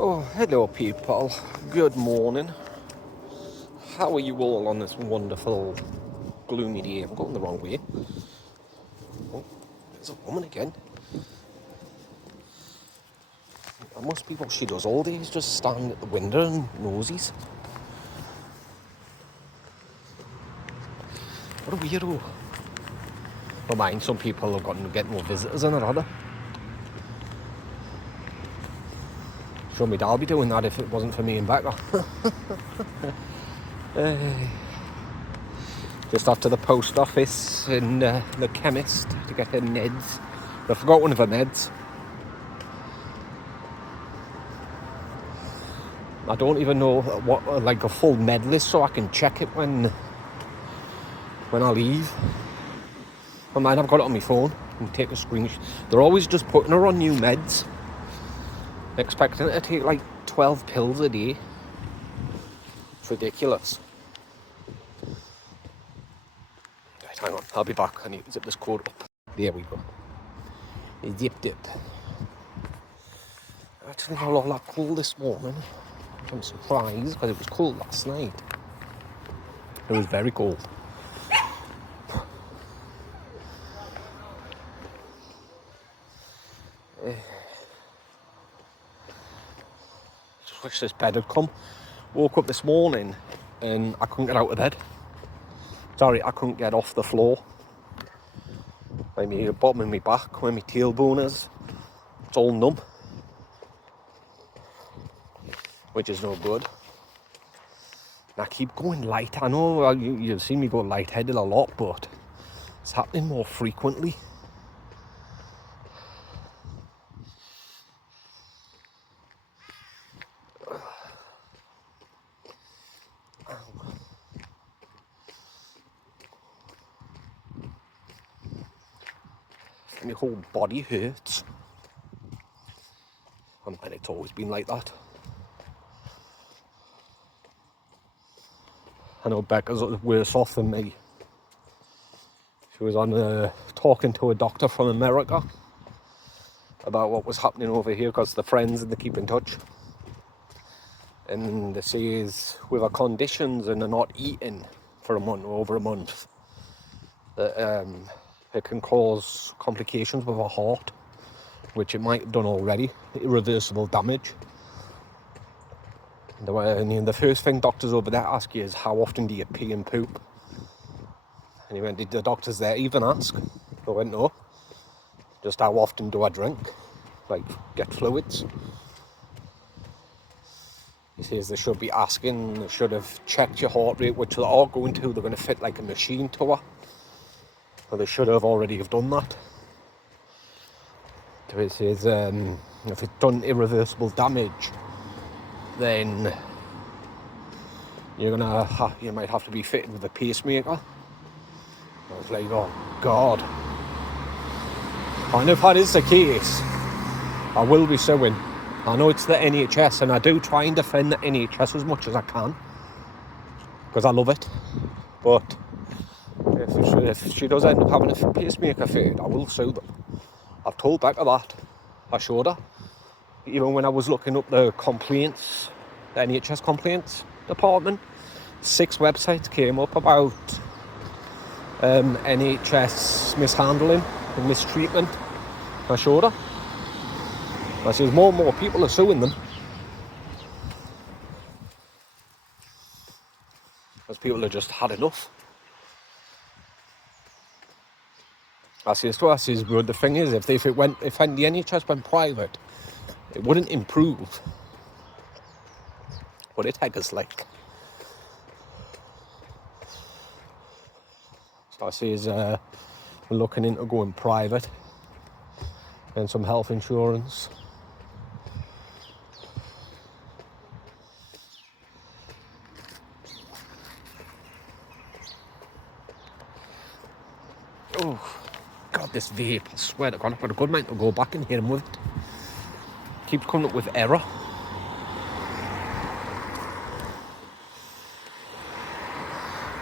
Oh, hello people. Good morning. How are you all on this wonderful, gloomy day? I'm going the wrong way. Oh, there's a woman again. That must be what she does all day, is just stand at the window and nosies. What a weirdo. Well, mind, some people have gotten to get more visitors than other. Sure, me dad be doing that if it wasn't for me and Becca. Just after the post office and the chemist to get her meds. I forgot one of her meds. I don't even know what, like a full med list, so I can check it when I leave. I might have got it on my phone and take a screenshot. They're always just putting her on new meds, expecting her to take like 12 pills a day. It's ridiculous. Right, hang on, I'll be back. I need to zip this cord up. There we go. It zipped up. I actually got all that cold this morning. I'm surprised because it was cold last night. It was very cold. Just wish this bed had come. Woke up this morning and I couldn't get out of bed. Sorry, I couldn't get off the floor. Like my bottom of my back, where my tailbone is, it's all numb. Which is no good. And I keep going light. I know you've seen me go lightheaded a lot, but it's happening more frequently. My whole body hurts. And it's always been like that. I know Becca's worse off than me. She was on talking to a doctor from America about what was happening over here because they're friends and they keep in touch. And they say with her conditions and they're not eating for over a month, that it can cause complications with her heart, which it might have done already, irreversible damage. And the first thing doctors over there ask you is, how often do you pee and poop? And he went, did the doctors there even ask? I went, no. Just how often do I drink? Like, get fluids? He says they should be asking, they should have checked your heart rate, which they are going to. They're going to fit like a machine to her. But they should have already have done that. So he says, if it's done irreversible damage, then you might have to be fitted with a pacemaker. I was like, oh God. And if that is the case, I will be suing. I know it's the NHS, and I do try and defend the NHS as much as I can, because I love it. But if she does end up having a pacemaker fitted, I will sue them. I've told Becca that. I showed her. Even when I was looking up the complaints, the NHS complaints department, 6 websites came up about NHS mishandling and mistreatment. I showed her. I said, more and more people are suing them. Because people have just had enough. I says, but the thing is, if the NHS went private, it wouldn't improve. What it take us like. So I says, we're looking into going private and some health insurance. Oh, God, this vape, I swear to God, I've got a good mind to go back and hit him with it. Keeps coming up with error.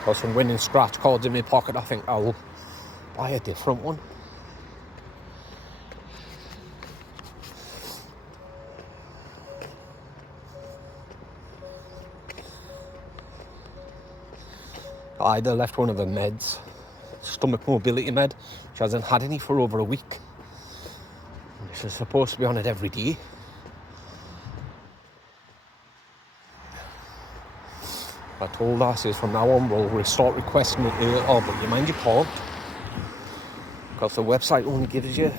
Got some winning scratch cards in my pocket. I think I'll buy a different one. I either left one of the meds, stomach mobility med. She hasn't had any for over a week. She's supposed to be on it every day. I told her, I says, from now on we'll start requesting it later. Oh, but you mind you can't. Because the website only gives you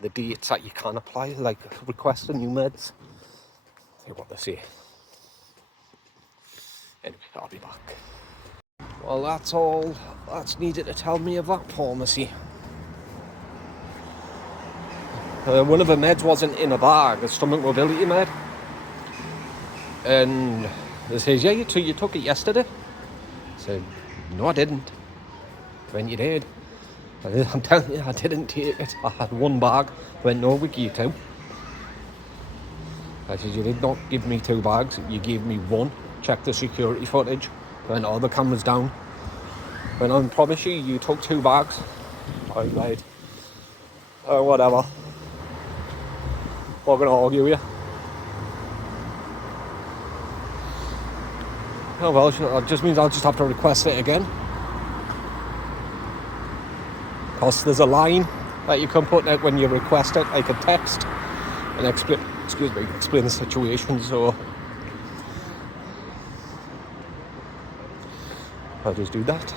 the dates that you can apply, like requesting new meds. See what they say. Anyway, I'll be back. Well, that's all that's needed to tell me of that pharmacy. One of the meds wasn't in a bag, a stomach mobility med. And they says, yeah, you took it yesterday. I said, no, I didn't. When you did. I'm telling you, I didn't take it. I had one bag. I went, no, we gave you 2. I said, you did not give me 2 bags. You gave me 1. Check the security footage. I went, oh, the camera's down. I went, I promise you, you took 2 bags. I lied. Oh, whatever. Not going to argue with you. Oh well, it just means I'll just have to request it again. Because there's a line that you can put out when you request it, like a text, and explain the situation, so I'll just do that.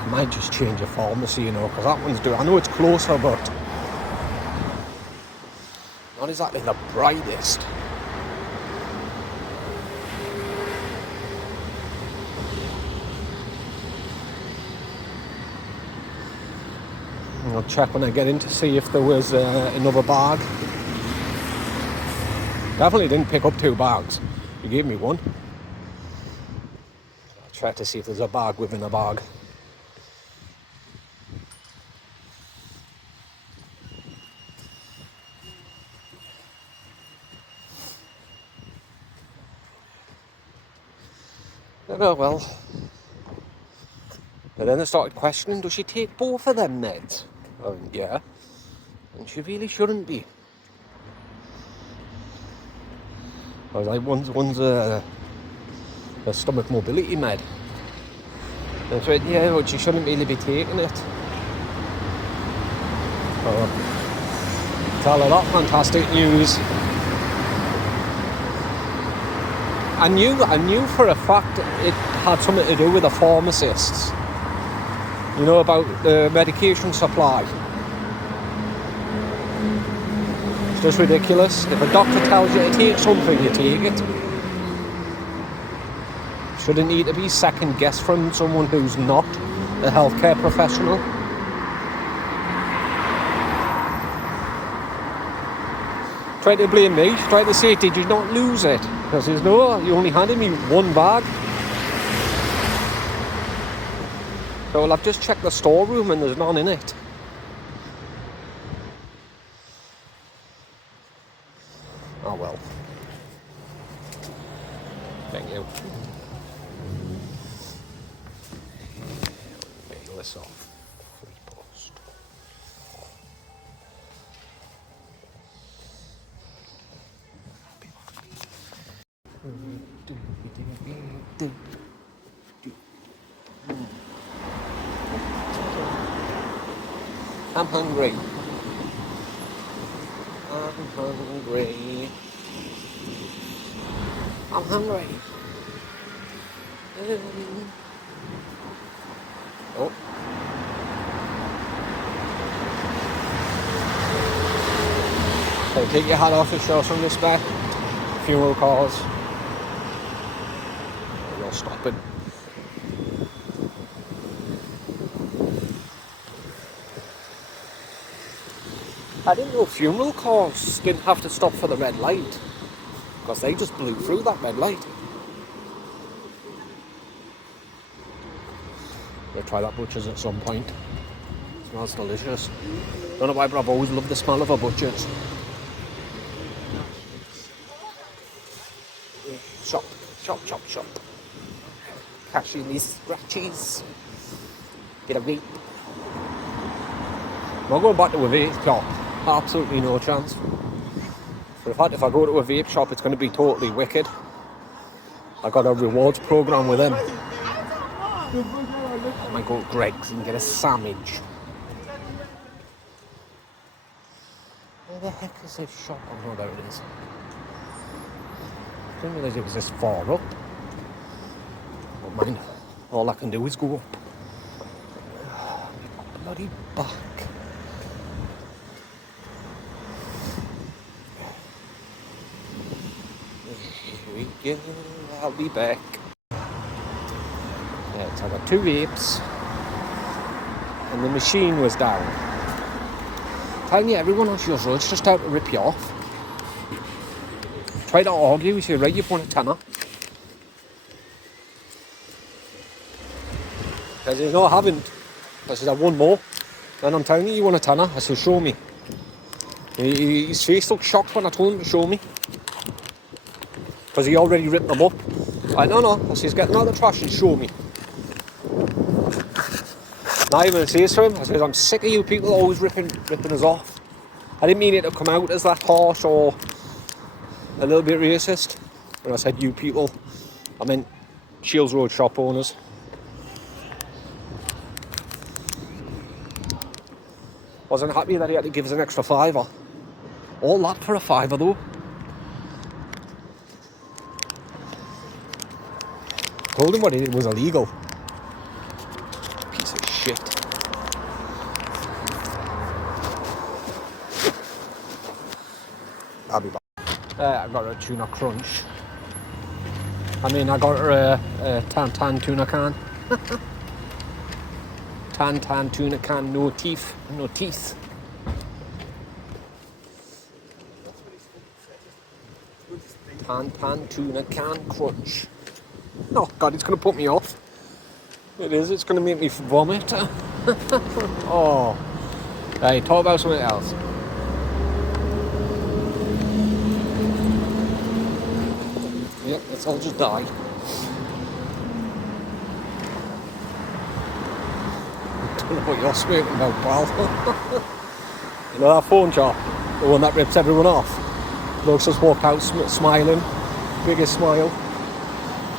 I might just change a pharmacy, because that one's doing, I know it's closer, but not exactly the brightest. I'll check when I get in to see if there was another bag. Definitely didn't pick up 2 bags. You gave me 1. I'll check to see if there's a bag within a bag. Oh well. And then I started questioning, does she take both of them meds? Yeah. And she really shouldn't be. I was like, one's a stomach mobility med. And she went, yeah, but she shouldn't really be taking it. Tell her that fantastic news. I knew for a fact it had something to do with the pharmacists. About the medication supply. It's just ridiculous. If a doctor tells you to take something, you take it. Shouldn't need to be second guessed from someone who's not a healthcare professional. Try to blame me. Try to say, did you not lose it? Because he says, no, you only handed me 1 bag. So I've just checked the storeroom and there's none in it. Oh well. Thank you. Mail this off. Free post. I'm hungry. I'm hungry. Oh. So take your hat off and show some respect. Funeral cars. You're stopping. I didn't know funeral cars didn't have to stop for the red light. Because they just blew through that red light. We'll try that butcher's at some point. It smells delicious. Don't know why, but I've always loved the smell of a butcher's. Shop, shop, shop, shop. Cashing these scratchies. Get a vape. I'm not going back to a vape shop. Absolutely no chance. In fact, if I go to a vape shop, it's going to be totally wicked. I got a rewards program with them. I might go to Greg's and get a sandwich. Where the heck is this shop? Oh no, there it is. I didn't realise it was this far up. But mind, all I can do is go up. Bloody back. Here we go, I'll be back. Yeah, so I got 2 vapes. And the machine was down. Telling you, everyone on Shields Road's just out to rip you off. Try to argue, you say, right, you've won a tenner. I said, no, I haven't. I said, I won more. And I'm telling you, you won a tenner. I said, show me. His face looked shocked when I told him to show me. Because he already ripped them up. I no. I said, get them out of the trash and show me. Now even says to him, I said, I'm sick of you people always ripping us off. I didn't mean it to come out as that harsh or a little bit racist. When I said you people, I meant Shields Road shop owners. Wasn't happy that he had to give us an extra £5. All that for a £5 though. Told him what he did was illegal. Piece of shit. I'll be back. I got a tuna crunch. I mean, I got her a tan tuna can. Tan tuna can, no teeth. Tan tuna can crunch. Oh God, it's gonna put me off. It is. It's gonna make me vomit. Oh. Hey, talk about something else. Yep, let's all just die. Don't know what you're swearing about, pal. You know that phone shop? The one that rips everyone off? Looks just walk out smiling. Biggest smile.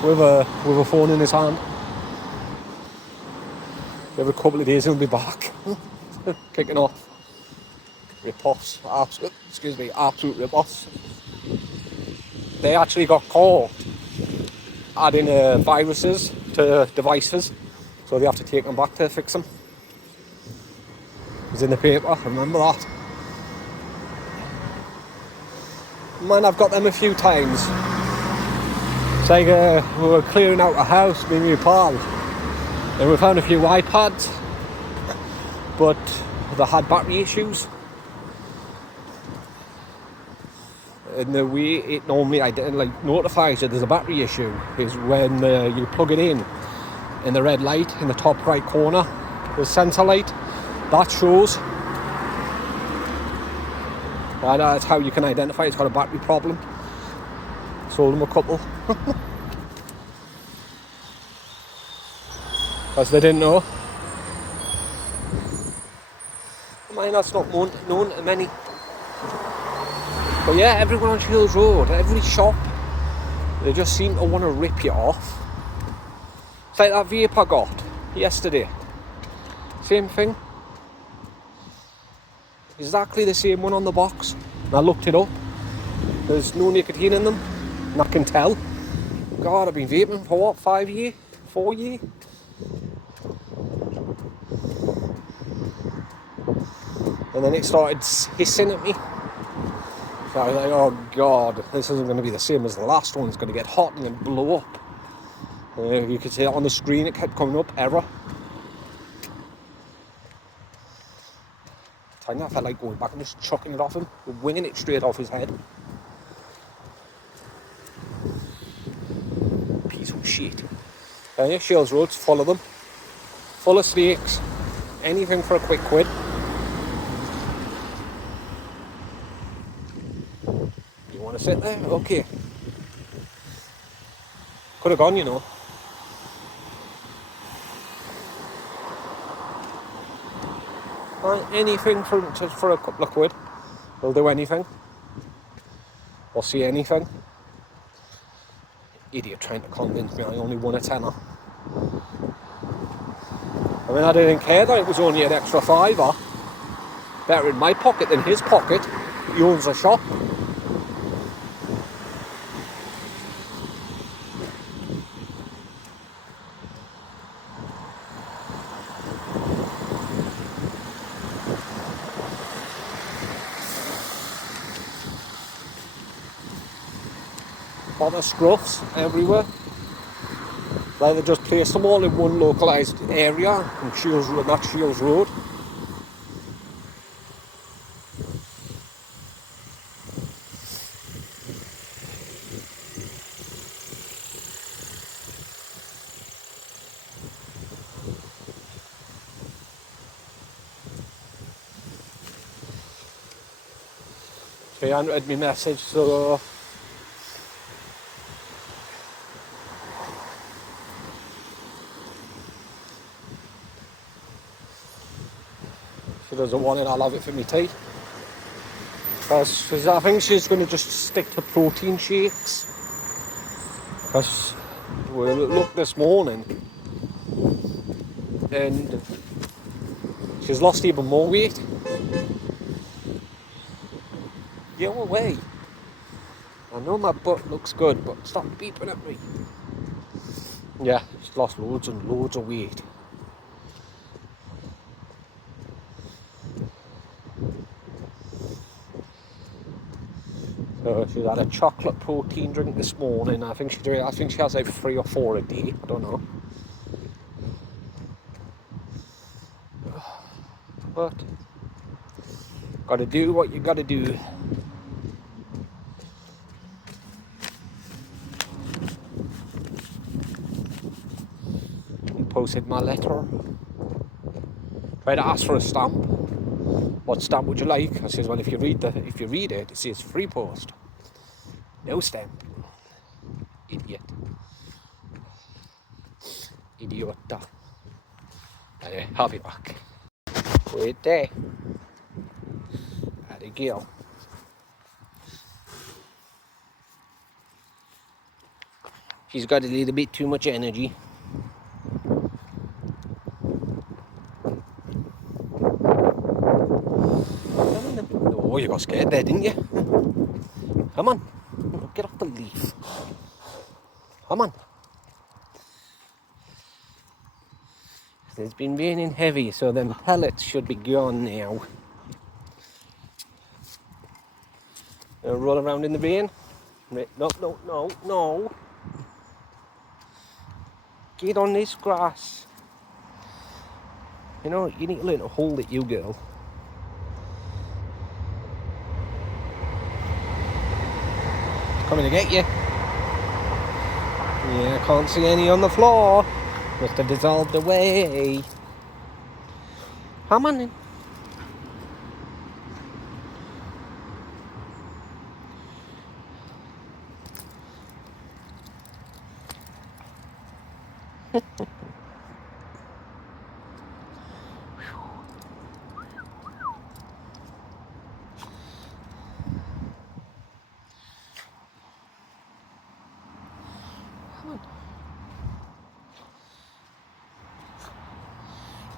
With a phone in his hand. Every couple of days he'll be back. Kicking off. Rip-offs. Absolute rip-offs. They actually got caught adding viruses to devices, so they have to take them back to fix them. It was in the paper, I remember that. Man, I've got them a few times. It's like we were clearing out a house, me and my pal, and we found a few iPads, but they had battery issues. And the way it normally notifies that there's a battery issue is when you plug it in the red light in the top right corner, the sensor light, that shows. And that's how you can identify it's got a battery problem. Sold them a couple. Because they didn't know. I mean, that's not known to many. But yeah, everyone on Shields Road, every shop, they just seem to want to rip you off. It's like that vape I got yesterday. Same thing. Exactly the same one on the box. And I looked it up. There's no nicotine in them. And I can tell. God, I've been vaping for what, 5 years? 4 years? And then it started hissing at me. So I was like, oh God, this isn't going to be the same as the last one. It's going to get hot and then blow up. You could see it on the screen, it kept coming up, error. I felt like going back and just chucking it off him, winging it straight off his head. Piece of shit. Yeah, Shields Roads, follow them. Full of snakes. Anything for a quick quid. You want to sit there? Okay. Could have gone, you know. Anything for a couple of quid. They'll do anything. or see anything. Idiot trying to convince me I only won a tenner. I mean, I didn't care that it was only an extra fiver. Better in my pocket than his pocket. He owns a shop. Other scruffs everywhere. Like they just placed them all in one localised area in Shields Road, not Shields Road. She hadn't read my message, so she doesn't want it. I'll have it for me tea. Because I think she's going to just stick to protein shakes. Because we looked this morning and she's lost even more weight. Go away. I know my butt looks good, but stop beeping at me. Yeah, she's lost loads and loads of weight. So she's had a chocolate protein drink this morning. I think she has like 3 or 4 a day. I don't know. But gotta do what you gotta do. I posted my letter. Tried to ask for a stamp. What stamp would you like? I says, well, if you read it, it says free post. No stamp. Idiot. Idiota. Anyway, I'll be back. Wait there. There you go. She's got a little bit too much energy. Oh, you got scared there, didn't you? Come on. Get off the leaf. Come on. It's been raining heavy, so them pellets should be gone now. Roll around in the rain. No. Get on this grass. You know, you need to learn to hold it, you girl. It's coming to get you. Yeah, I can't see any on the floor. Must have dissolved away. Come on then.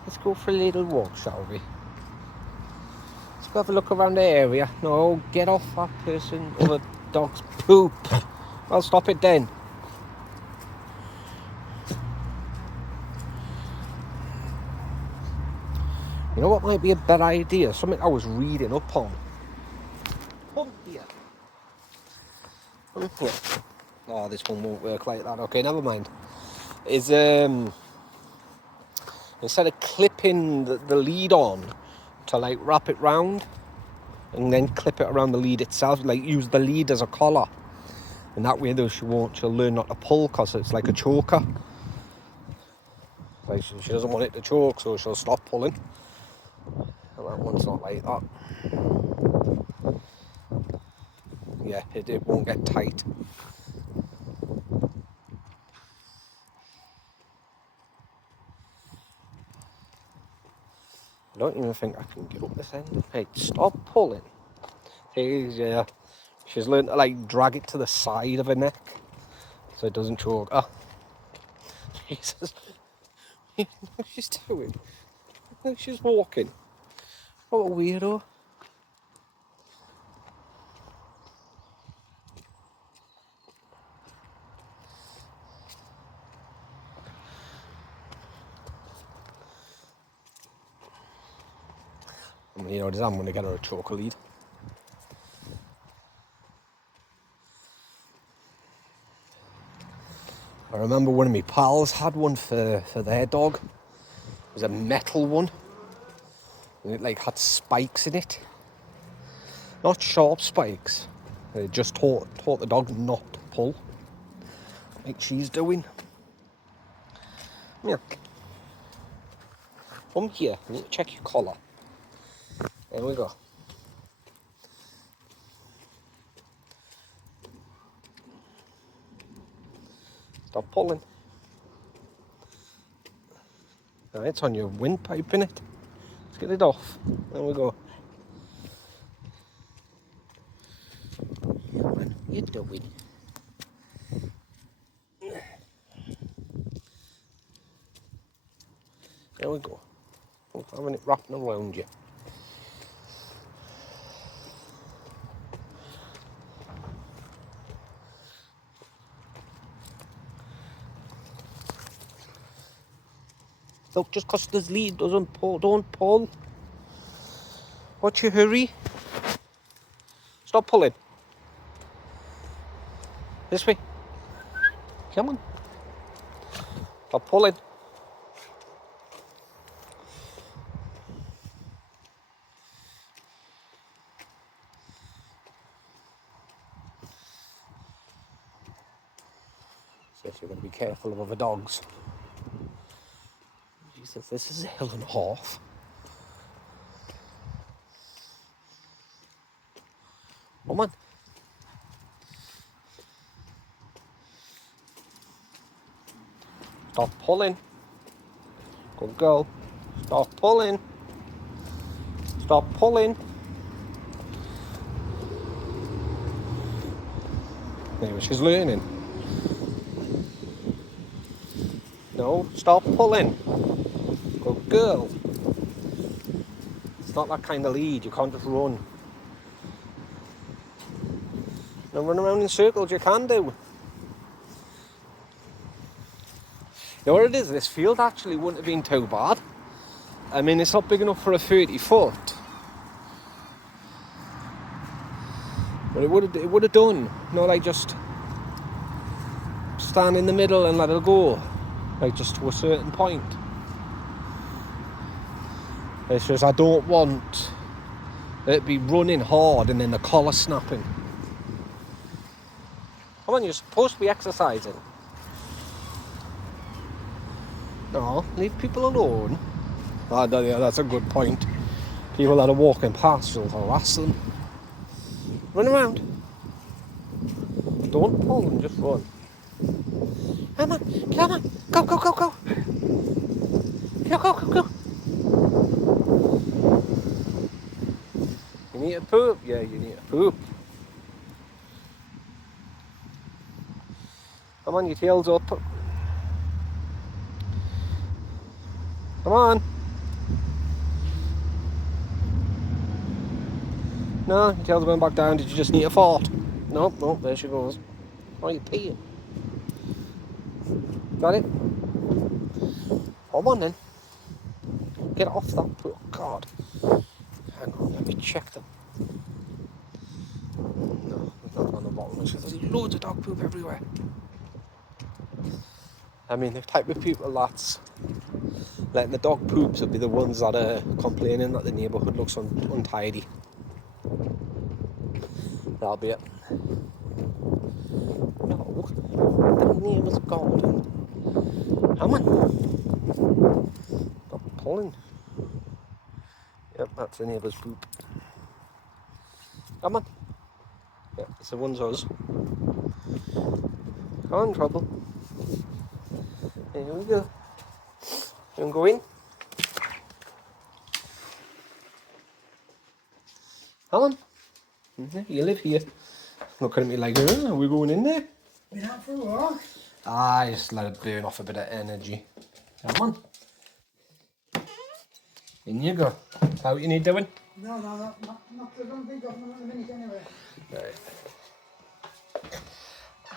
Let's go for a little walk, shall we? Let's go have a look around the area. No, get off that person or the dog's poop. I'll stop it then. You know what might be a better idea? Something I was reading up on. Come here. Come here. Oh, this one won't work like that. Okay, never mind. Is instead of clipping the lead on to like wrap it round and then clip it around the lead itself, like use the lead as a collar, and that way though she'll learn not to pull because it's like a choker. Like she doesn't want it to choke, so she'll stop pulling. And that one's not like that. Yeah, it won't get tight. I don't even think I can get up this end. Hey, stop pulling. She's She's learned to like drag it to the side of her neck so it doesn't choke. Oh, Jesus. Look what she's doing. Look, she's walking. What a weirdo. I mean, you know, I'm going to get her a chocolate. I remember one of my pals had one for their dog. It was a metal one. And it like had spikes in it. Not sharp spikes. It just taught the dog not to pull. Like she's doing. Yeah. Come here. I need to check your collar. There we go. Stop pulling. Right, it's on your windpipe, innit? Let's get it off. There we go. What are you doing? There we go. I'm having it wrapping around you. Look, just because this lead doesn't pull, don't pull. What's your hurry? Stop pulling. This way. Come on. Stop pulling. Says you're going to be careful of other dogs. Jesus, this is a hill and a half. Come on. Stop pulling. Good girl. Stop pulling. Stop pulling. Anyway, she's learning. No, stop pulling. Good girl. It's not that kind of lead. You can't just run. Now run around in circles, you can do. You know what it is? This field actually wouldn't have been too bad. I mean, it's not big enough for a 30 foot. But it would have done. Not like just stand in the middle and let it go. Like just to a certain point. It's just I don't want it to be running hard and then the collar snapping. Come on, you're supposed to be exercising. No, leave people alone. Oh, yeah, that's a good point. People that are walking past will harass them. Run around. Don't pull and just run. Come on, come on. Go, go, go, go. Go, go, go, go. You need to poop? Yeah, you need to poop. Come on, your tail's up. Come on. No, your tail's going back down. Did you just need a fart? Nope, nope, there she goes. Why are you peeing? Got it? Come on then. Get off that. Oh, God. Hang on, let me check them. No, there's nothing on the bottom. There's loads of dog poop everywhere. I mean, the type of people that's letting the dog poops would be the ones that are complaining that the neighbourhood looks untidy. That'll be it. No, the neighbour's garden. Come on. Stop pulling. Yep, that's the neighbour's poop. Come on. Yep, it's the one's us. Come on, Trouble. Here we go. You want to go in? Come on. You live here. looking at me like, are we going in there? Been out for a walk. Just let it burn off a bit of energy. Come on. In you go. How you need doing? No, not the wrong big off in a minute anyway. Right.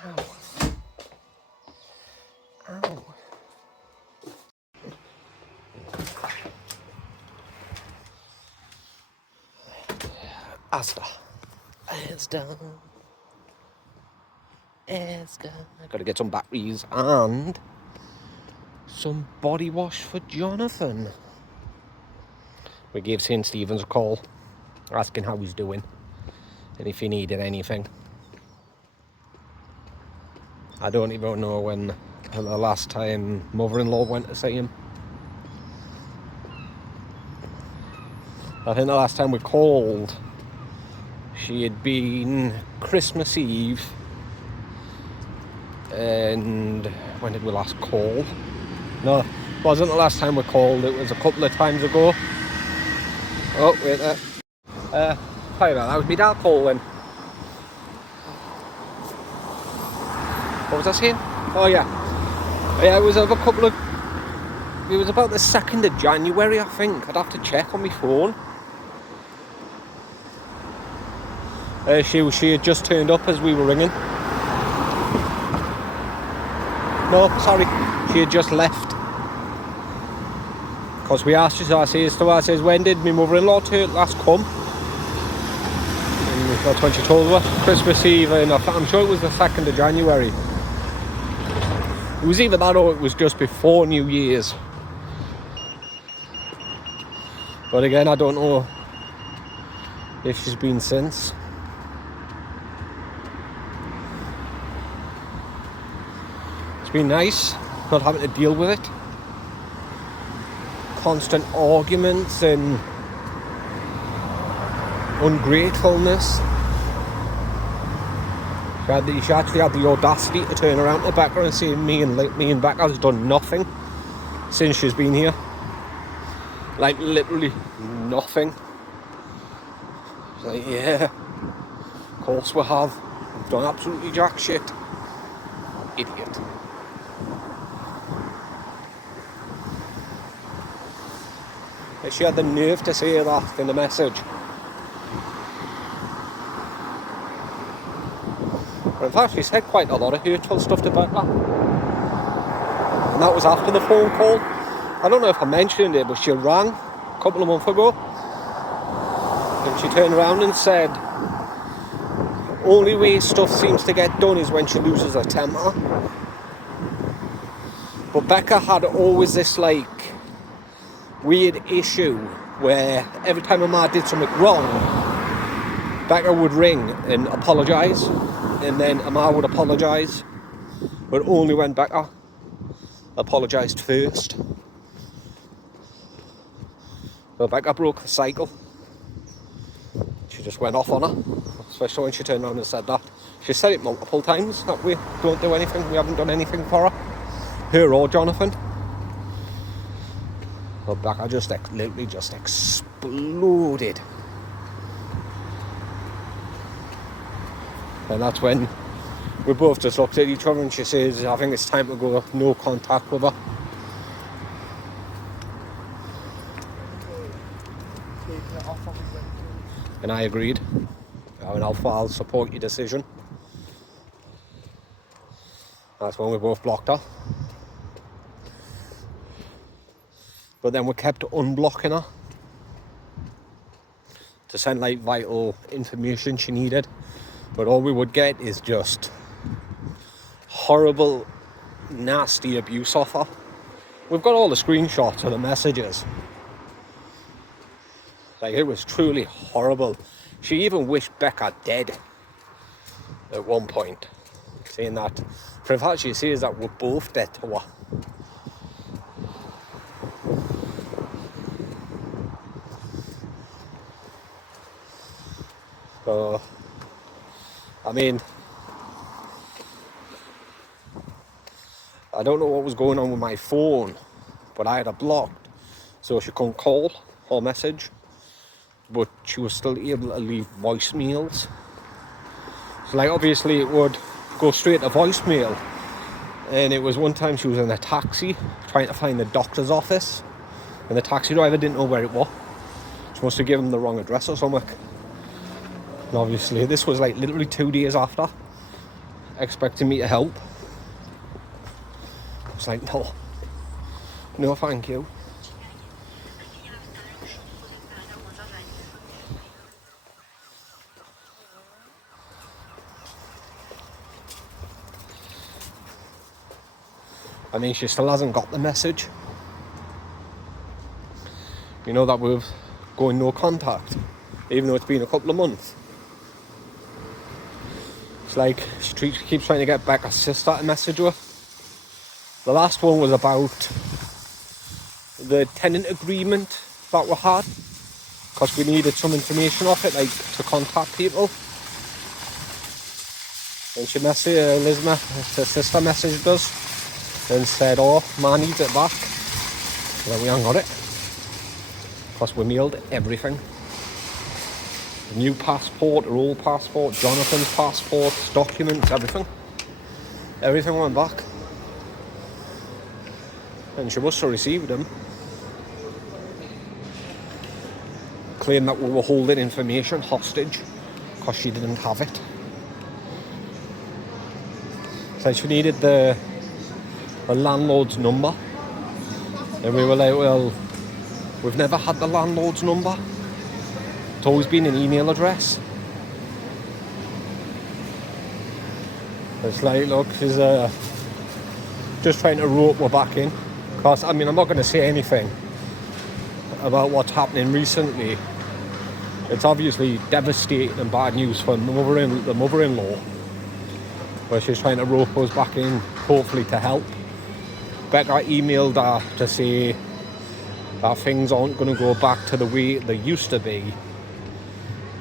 Ow. Ow. Asta. It's done. It's done. I've got to get some batteries and some body wash for Jonathan. We gave St. Stephen's a call, asking how he's doing and if he needed anything. I don't even know when the last time mother-in-law went to see him. I think the last time we called, she had been Christmas Eve. And when did we last call? No, it wasn't the last time we called, it was a couple of times ago. Oh, wait there. Sorry about that, was my dad calling. What was I saying? Oh yeah. Yeah, it was over a couple of... It was about the 2nd of January, I think. I'd have to check on my phone. She had just turned up as we were ringing. No, sorry. She had just left. Because we asked her, I says, when did my mother-in-law last come? And that's when she told us. Christmas Eve, and I'm sure it was the 2nd of January. It was either that or it was just before New Year's. But again, I don't know if she's been since. It's been nice not having to deal with it. Constant arguments and ungratefulness. She actually had the audacity to turn around to Becca and say me and Becca has done nothing since she's been here. Like literally nothing. She's like, yeah, of course we have. We've done absolutely jack shit. Idiot. And she had the nerve to say that in the message. But in fact, she said quite a lot of hurtful stuff to Becca. And that was after the phone call. I don't know if I mentioned it, but she rang a couple of months ago. And she turned around and said, only way stuff seems to get done is when she loses her temper. But Becca had always this like weird issue where every time her ma did something wrong, Becca would ring and apologise, and then her ma would apologise, but only when Becca apologised first. So Becca broke the cycle. She just went off on her, especially when she turned around and said that. She said it multiple times that we don't do anything, we haven't done anything for her or Jonathan. But Becca just literally just exploded. And that's when we both just looked at each other and she says, I think it's time to go no contact with her. And I agreed. And I'll support your decision. That's when we both blocked her. But then we kept unblocking her to send like vital information she needed. But all we would get is just horrible, nasty abuse of her. We've got all the screenshots of the messages. Like, it was truly horrible. She even wished Becca dead at one point, saying that, for in fact she says that we're both dead to her. So, I mean, I don't know what was going on with my phone, but I had it blocked, so she couldn't call or message, but she was still able to leave voicemails. So like obviously it would go straight to voicemail. And it was one time she was in a taxi trying to find the doctor's office, and the taxi driver didn't know where it was. She must have given him the wrong address or something. And obviously this was like literally 2 days after, expecting me to help. I was like, no thank you. I mean, she still hasn't got the message. You know that we're going no contact, even though it's been a couple of months. It's like she keeps trying to get back her sister to message her. The last one was about the tenant agreement that we had, because we needed some information off it, like to contact people. And she messaged Elizabeth, her sister messaged us and said, oh, Ma needs it back. Well, we haven't got it, because we mailed everything. The new passport, her old passport, Jonathan's passports, documents, everything. Everything went back. And she must have received them. Claimed that we were holding information hostage because she didn't have it. Said she needed the landlord's number. And we were like, well, we've never had the landlord's number. It's always been an email address. It's like, look, she's just trying to rope her back in. Because, I mean, I'm not going to say anything about what's happening recently. It's obviously devastating and bad news for the mother-in-law. But she's trying to rope us back in, hopefully to help. Becca emailed her to say that things aren't going to go back to the way they used to be.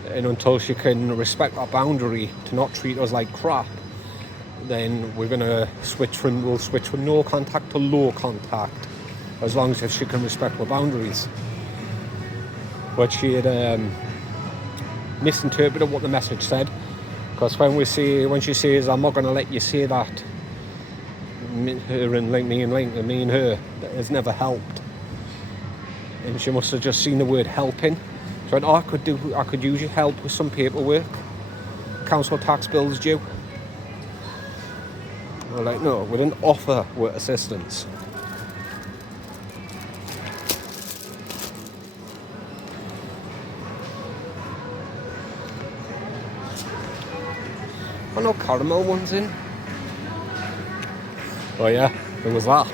And until she can respect our boundary to not treat us like crap, then we're going to switch from no contact to low contact, as long as she can respect our boundaries. But she had misinterpreted what the message said, because when she says, I'm not going to let you say that, me and her, that has never helped. And she must have just seen the word helping. She went, I could use your help with some paperwork. Council tax bills due. We're like, no, we didn't offer with assistance. Oh no, caramel ones in. Oh yeah, there was that.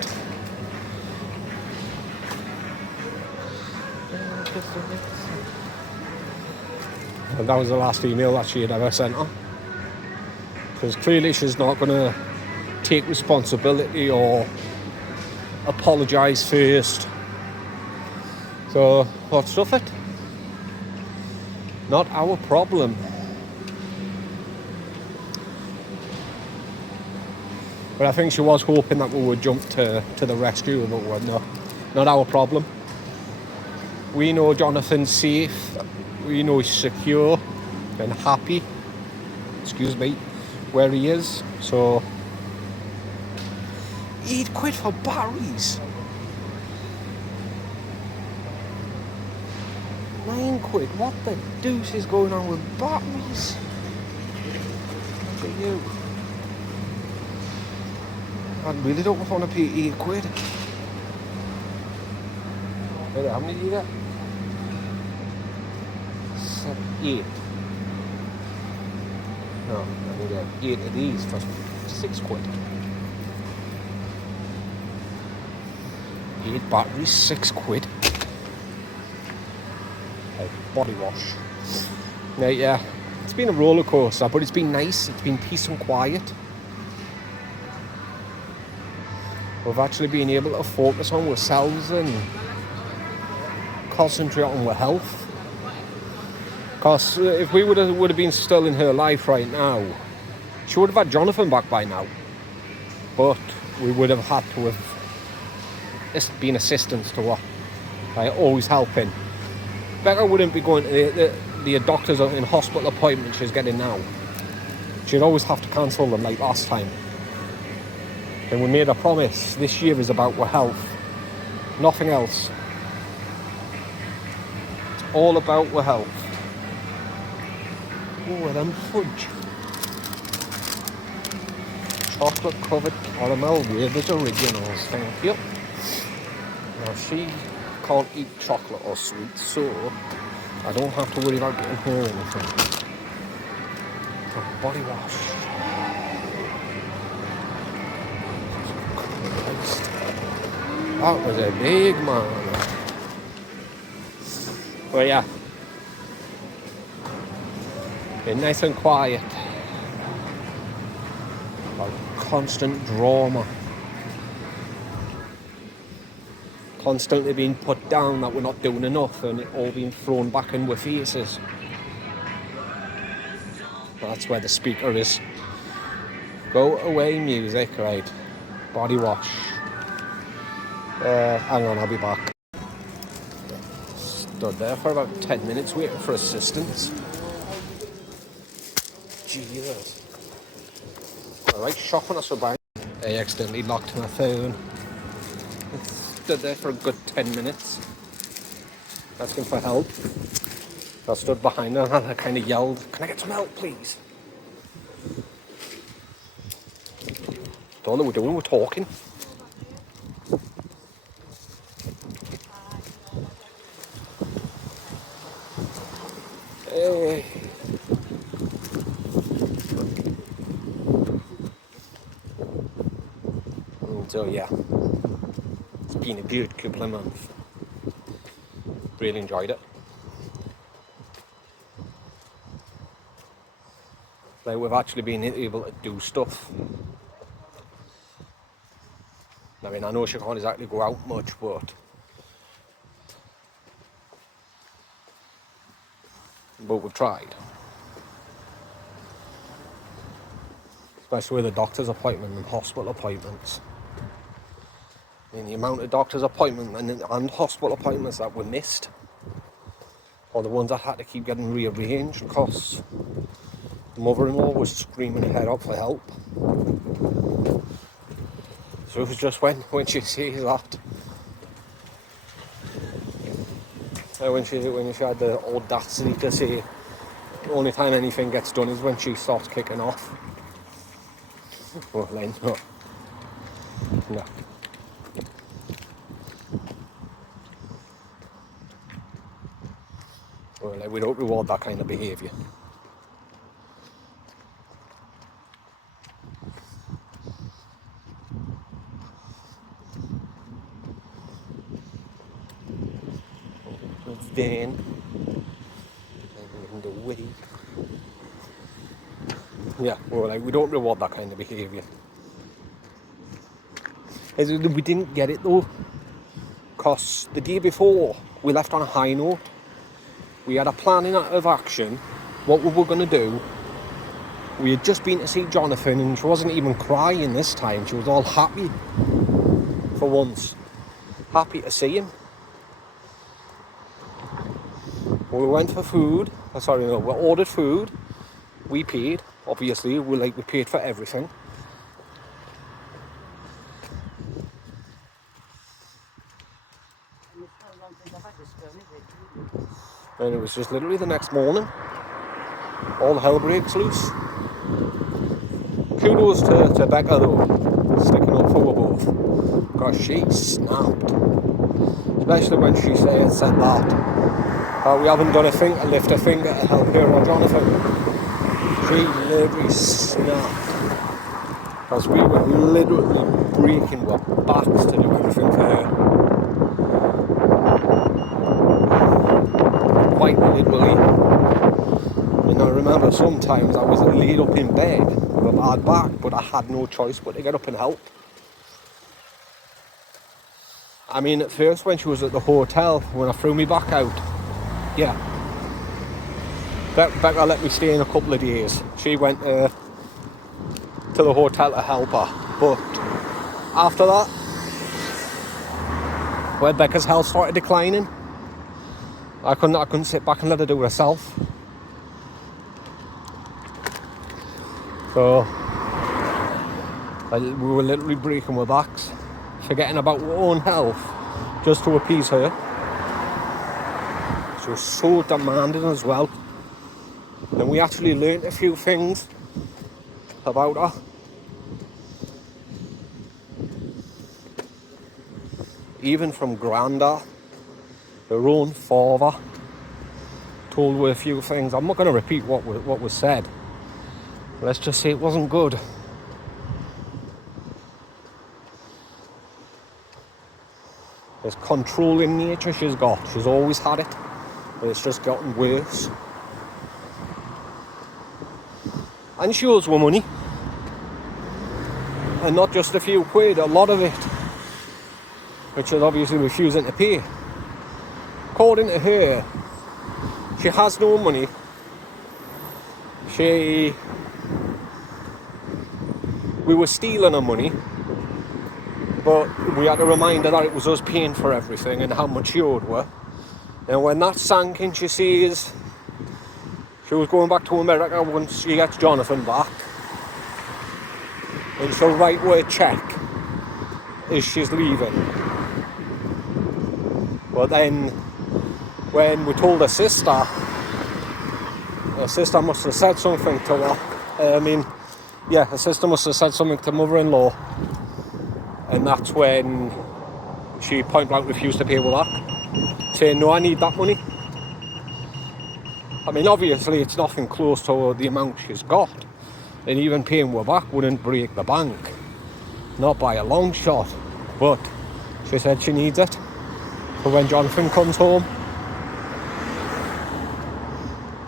And that was the last email that she had ever sent her. Because clearly she's not going to take responsibility or apologise first. So, what's stuff it? Not our problem. But I think she was hoping that we would jump to the rescue, but we're not our problem. We know Jonathan's safe. We know he's secure and happy. Where he is. So £8 for batteries. £9. What the deuce is going on with batteries? Look at you. I really don't want to pay £8. How many do you get? 8. No, I need 8 of these for £6. 8 batteries, £6. Like body wash. Now, yeah, it's been a roller coaster, but it's been nice. It's been peace and quiet. We've actually been able to focus on ourselves and concentrate on our health. Because if we would have been still in her life right now, she would have had Jonathan back by now. But we would have had to have been assistance to her, like always helping. Becca wouldn't be going to the doctor's and hospital appointment she's getting now. she'd always have to cancel them like last time. And we made a promise, this year is about our health, nothing else. It's all about our health. Oh, them fudge. Chocolate covered caramel Wavers Originals, thank you. Now she can't eat chocolate or sweets, so I don't have to worry about getting her anything. Body wash. Christ. That was a big man. But yeah, been nice and quiet. Like constant drama. Constantly being put down that we're not doing enough and it all being thrown back in our faces. That's where the speaker is. Go away music, right. Body wash. Hang on, I'll be back. Stood there for about 10 minutes waiting for assistance. Jesus. Alright, shopping us about. I accidentally locked my phone. Stood there for a good 10 minutes. Asking for help. I stood behind her and I kind of yelled, "Can I get some help, please?" That's all that we're doing, we're talking. Hey. So yeah, it's been a good couple of months. Really enjoyed it. Like we've actually been able to do stuff. I mean, I know she can't exactly go out much, but we've tried. Especially with the doctor's appointment and hospital appointments. I mean, the amount of doctor's appointments and hospital appointments that were missed, or the ones that had to keep getting rearranged because mother-in-law was screaming her head up for help. So it was just when she sees that, when she had the audacity to say the only time anything gets done is when she starts kicking off. Well then, no. Well, like, we don't reward that kind of behaviour. Then in the way, yeah, well, like, we don't reward that kind of behaviour. We didn't get it though, because the day before we left on a high note. We had a plan of action, what we were going to do. We had just been to see Jonathan and she wasn't even crying this time. She was all happy for once. Happy to see him. We went for food. We ordered food. We paid. Obviously, we paid for everything. And it was just literally the next morning. All hell breaks loose. Kudos to Becca though, sticking up for us both. Because she snapped. Especially when she said that we haven't done a thing to lift a finger to help her or Jonathan. She literally snapped. Because we were literally breaking our backs to do everything for her. Quite literally. And I remember sometimes I was laid up in bed with a bad back, but I had no choice but to get up and help. I mean, at first when she was at the hotel, when I threw me back out, yeah, Becca let me stay in a couple of days. She went to the hotel to help her, but after that, when Becca's health started declining, I couldn't sit back and let her do it herself. So we were literally breaking our backs, forgetting about our own health just to appease her. She was so demanding as well. And we actually learnt a few things about her. Even from Granda, her own father told her a few things. I'm not going to repeat what was said. Let's just say it wasn't good. This controlling nature she's got. She's always had it, but it's just gotten worse. And she owes her money. And not just a few quid, a lot of it, which she's obviously refusing to pay. According to her, she has no money. We were stealing her money, but we had to remind her that it was us paying for everything and how much she owed her. And when that sank in, she says she was going back to America once she gets Jonathan back. And she'll write her a check as she's leaving. But then when we told her sister must have said something to her. Her sister must have said something to mother-in-law. And that's when she point blank refused to pay her back, saying, no, I need that money. I mean, obviously it's nothing close to the amount she's got. And even paying her back wouldn't break the bank. Not by a long shot. But she said she needs it for when Jonathan comes home.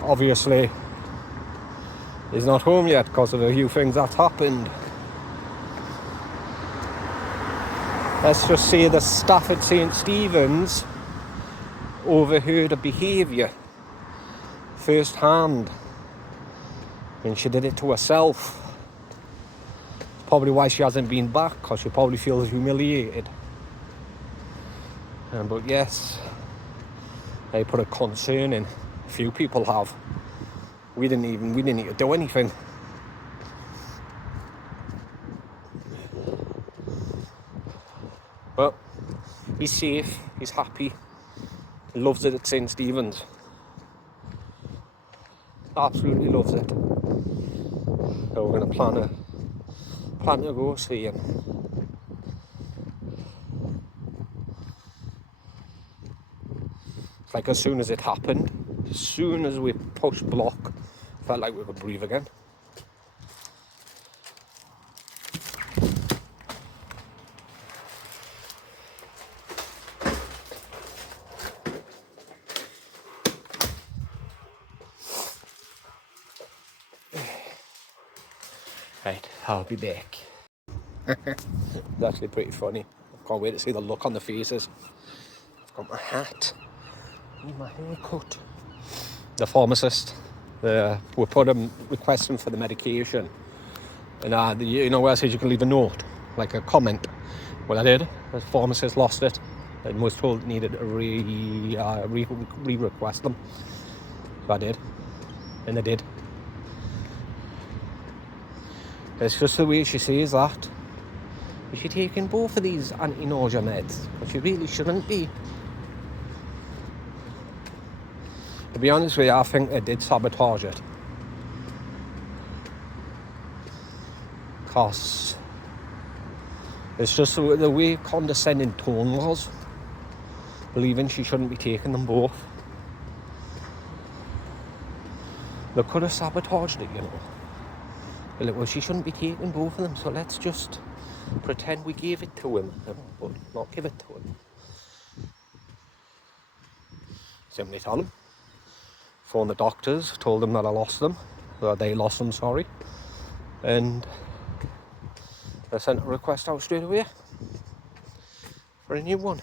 Obviously, he's not home yet because of a few things that's happened. Let's just say the staff at St. Stephen's overheard her behaviour first hand. And she did it to herself. It's probably why she hasn't been back, because she probably feels humiliated. But yes, they put a concern in. A few people have. We didn't need to do anything. But he's safe, he's happy, he loves it at St. Stephen's. Absolutely loves it. So we're going to plan to go see him. It's like as soon as it happened, as soon as we pushed block, felt like we could breathe again. Right, I'll be back. It's actually pretty funny. I can't wait to see the look on the faces. I've got my hat. Need my haircut. The pharmacist, we put him requesting for the medication, and you know where I said you can leave a note, like a comment. Well, I did. The pharmacist lost it and was told it needed to re-request them. So I did, and I did. It's just the way she says that. Is she taking both of these anti-nausea meds? But she really shouldn't be. To be honest with you, I think they did sabotage it. Because it's just the way condescending tone was, believing she shouldn't be taking them both. They could have sabotaged it, you know. Like, well, she shouldn't be taking both of them, so let's just pretend we gave it to him, you know, but not give it to him. Simply tell him. Phoned the doctors, told them that I lost them, that they lost them, sorry, and I sent a request out straight away for a new one.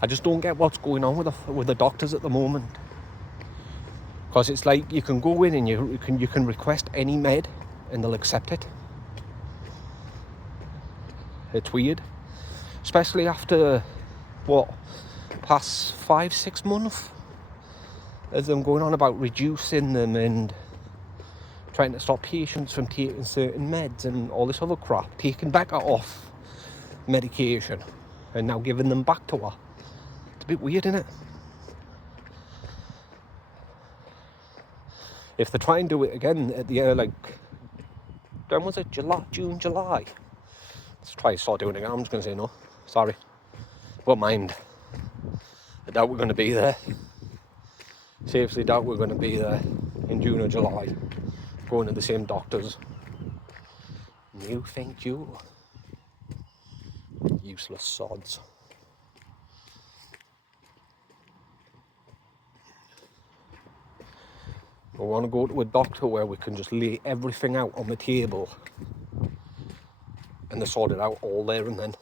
I just don't get what's going on with the doctors at the moment, because it's like you can go in and you can request any med and they'll accept it. It's weird. especially after what, past 5-6 months of them going on about reducing them and trying to stop patients from taking certain meds and all this other crap, taking Becca off medication and now giving them back to her. It's a bit weird, isn't it? If they try and do it again at the like, when was it? June, July. Let's try and start doing it again. I'm just going to say no. Sorry. Won't mind. I doubt we're going to be there. Seriously doubt we're going to be there in June or July. Going to the same doctors. You think you? Useless sods. We want to go to a doctor where we can just lay everything out on the table and they sort it out all there and then.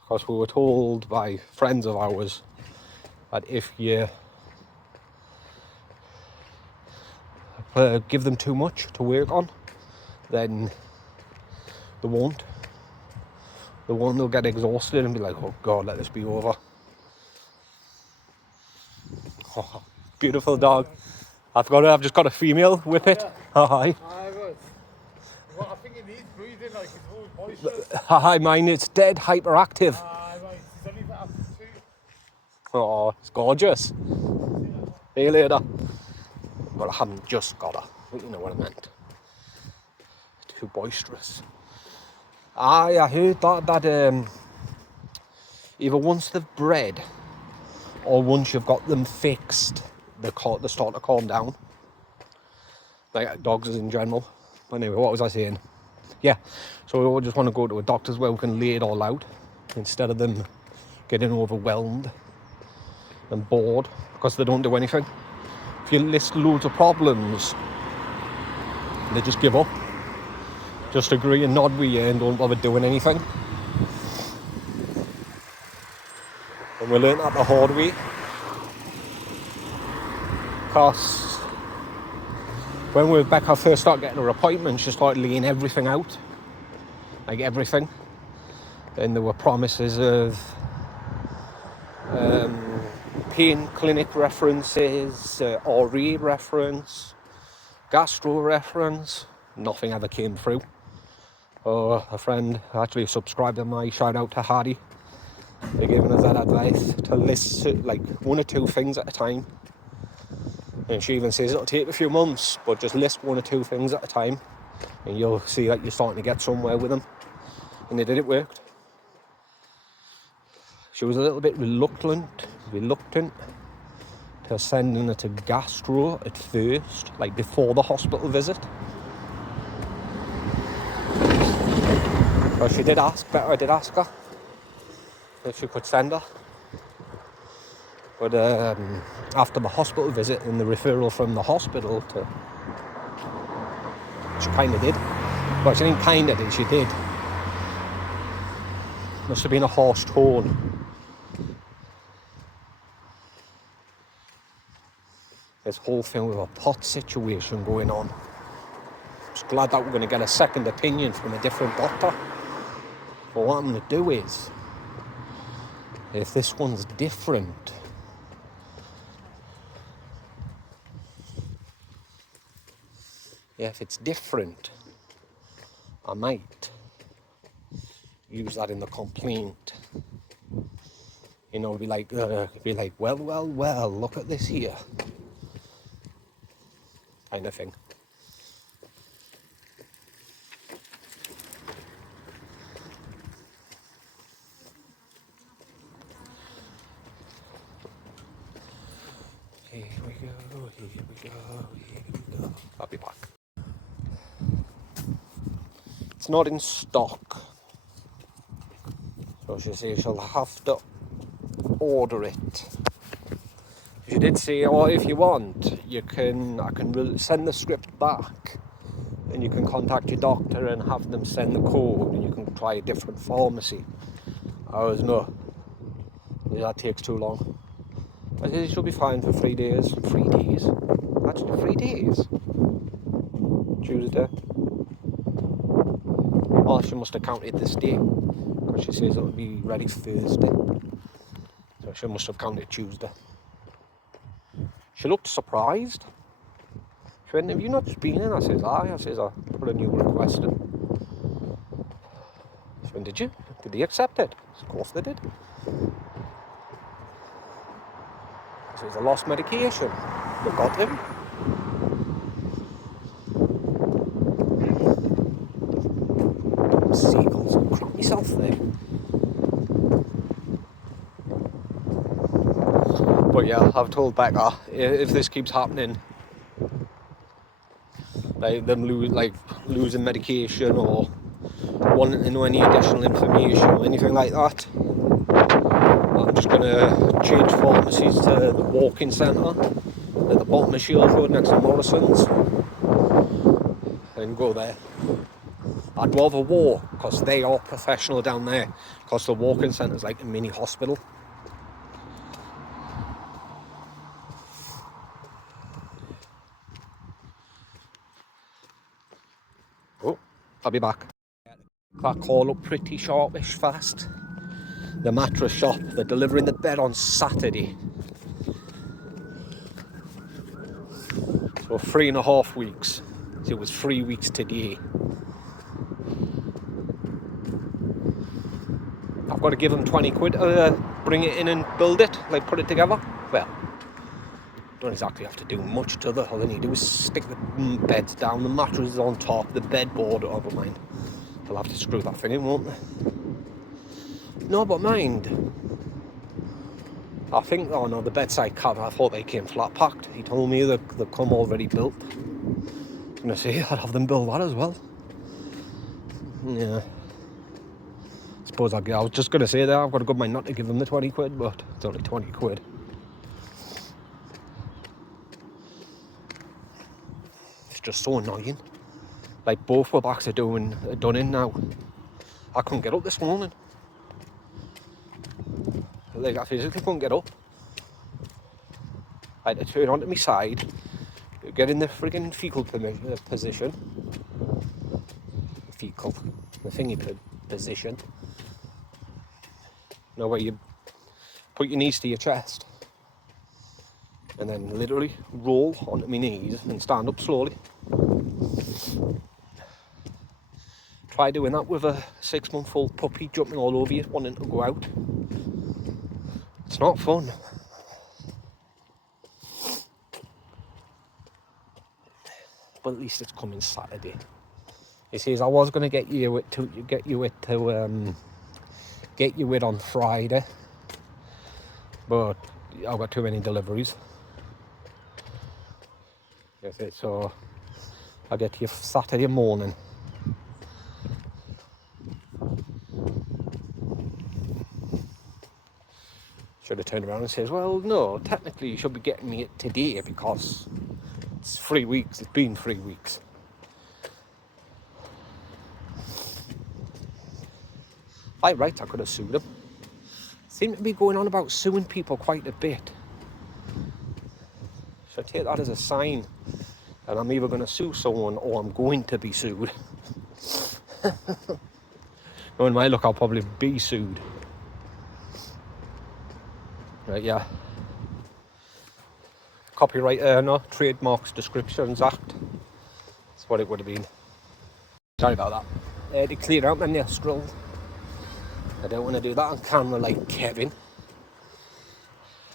Because we were told by friends of ours that if you give them too much to work on, then they won't. They'll get exhausted and be like, oh God, let this be over. Oh, beautiful dog. I've just got a female whippet. Hi. Well, I think it needs breathing, like it's always boisterous. Hi, mine, it's dead hyperactive. Right, it's only for after 2. Oh, it's gorgeous. See you later. Well, I haven't just got her, but you know what I meant. Too boisterous. I heard that either once they've bred or once you've got them fixed, they start to calm down. Like dogs in general. Anyway, what was I saying? Yeah, so we all just want to go to a doctor's where we can lay it all out instead of them getting overwhelmed and bored because they don't do anything. If you list loads of problems, they just give up. Just agree and nod with you and don't bother doing anything. And we learned that the hard way. Because when Rebecca first started getting her appointments, she started laying everything out. Like everything. And there were promises of pain clinic references, RE reference, gastro reference. Nothing ever came through. A friend actually subscribed to my shout out to Hardy. They're giving us that advice to list like 1 or 2 things at a time. And she even says it'll take a few months, but just list 1 or 2 things at a time and you'll see that you're starting to get somewhere with them. And it worked. She was a little bit reluctant to sending her to gastro at first, like before the hospital visit. But she did ask, I did ask her if she could send her. But after the hospital visit and the referral from the hospital to... She kind of did. Well, she didn't kind of did, she did. Must have been a harsh tone. This whole thing with a pot situation going on. I'm just glad that we're going to get a second opinion from a different doctor. But what I'm going to do is, if this one's different, if it's different, I might use that in the complaint. You know, be like, well, look at this here. Kind of thing. Here we go. I'll be back. It's not in stock. So she says she'll have to order it. She did say, if you want, I can send the script back and you can contact your doctor and have them send the code and you can try a different pharmacy. I was, no, that takes too long. I said it should be fine for 3 days. 3 days? Actually, 3 days. Tuesday. Oh, she must have counted this day. because she says it'll be ready Thursday. So she must have counted Tuesday. She looked surprised. She went, "Have you not just been in?" I says, "Aye." I says, "I put a new request in." She went, "Did you? Did they accept it?" I said, "Of course they did." I says, "I lost medication." They got him. Seagulls, I'll crap myself there. But yeah, I've told Becca, if this keeps happening, like them losing medication or wanting to know any additional information or anything like that, I'm just going to change pharmacies to the walk-in centre at the bottom of Shields Road next to Morrison's and go there. I'd rather walk because they are professional down there, because the walk-in centre is like a mini hospital. Oh, I'll be back. That call up pretty sharpish fast. The mattress shop, they're delivering the bed on Saturday. So 3.5 weeks. So it was 3 weeks today. I've got to give them 20 quid to bring it in and build it, like put it together. Well, don't exactly have to do much to it. All they need to do is stick the beds down, the mattress is on top, the bed board, over mind. They'll have to screw that thing in, won't they? No, but mind. I think, oh no, the bedside cover, I thought they came flat packed. He told me that they come already built. I was going to say, I'd have them build that as well. Yeah. Suppose I was just going to say that, I've got a good mind not to give them the 20 quid, but it's only 20 quid. It's just so annoying. Like, both P.O BOX are done in now. I couldn't get up this morning. Like, I physically couldn't get up. I had to turn onto my side, get in the friggin' fecal position. Fecal. The thingy position. You know, where you put your knees to your chest. And then literally roll onto my knees and stand up slowly. Try doing that with a 6-month-old puppy jumping all over you, wanting to go out. It's not fun. But at least it's coming Saturday. He says I was going to get you it on Friday, but I've got too many deliveries. That's it. So I'll get to you Saturday morning. Should have turned around and says, well, no, technically you should be getting me it today because it's 3 weeks. It's been 3 weeks. By rights, I could have sued him. Seem to be going on about suing people quite a bit. Should I take that as a sign that I'm either going to sue someone or I'm going to be sued? Knowing my luck, I'll probably be sued. Right, yeah. Copyright, no, Trademarks Descriptions Act. That's what it would have been. Sorry about that. To clear out my nostril. I don't want to do that on camera like Kevin.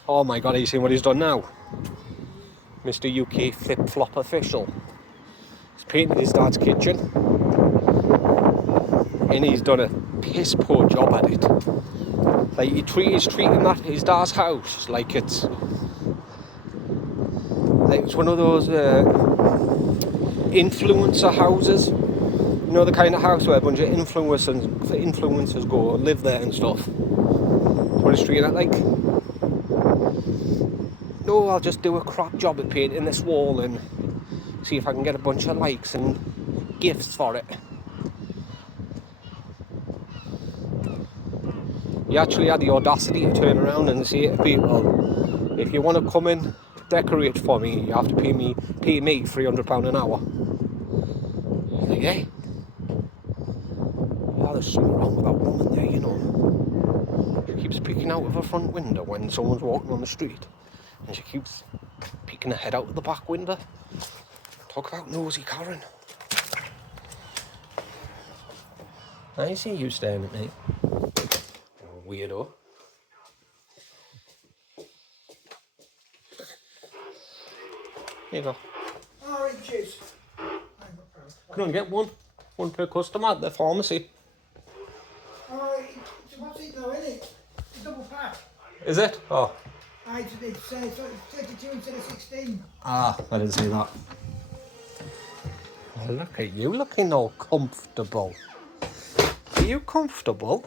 Oh my god, have you seen what he's done now? Mr. UK flip-flop official. He's painted his dad's kitchen. And he's done a piss poor job at it. Like, he's treating that, his dad's house, like it's one of those influencer houses. You know, the kind of house where a bunch of influencers go and live there and stuff. That's what he's treating it like. No, I'll just do a crap job at painting this wall and see if I can get a bunch of likes and gifts for it. He actually had the audacity to turn around and say to people, if you want to come and decorate for me, you have to pay me £300 an hour. Like, eh? Oh, there's something wrong with that woman there, you know. She keeps peeking out of her front window when someone's walking on the street. And she keeps peeking her head out of the back window. Talk about nosy Karen. I see you staring at me. Weirdo. Here you go. Alright, cheers. Can only get one. One per customer at the pharmacy. Alright, so what's it though, isn't it? It's a double pack. Is it? Oh. Alright, it's 32 instead of 16. Ah, I didn't see that. Oh, look at you looking all comfortable. Are you comfortable?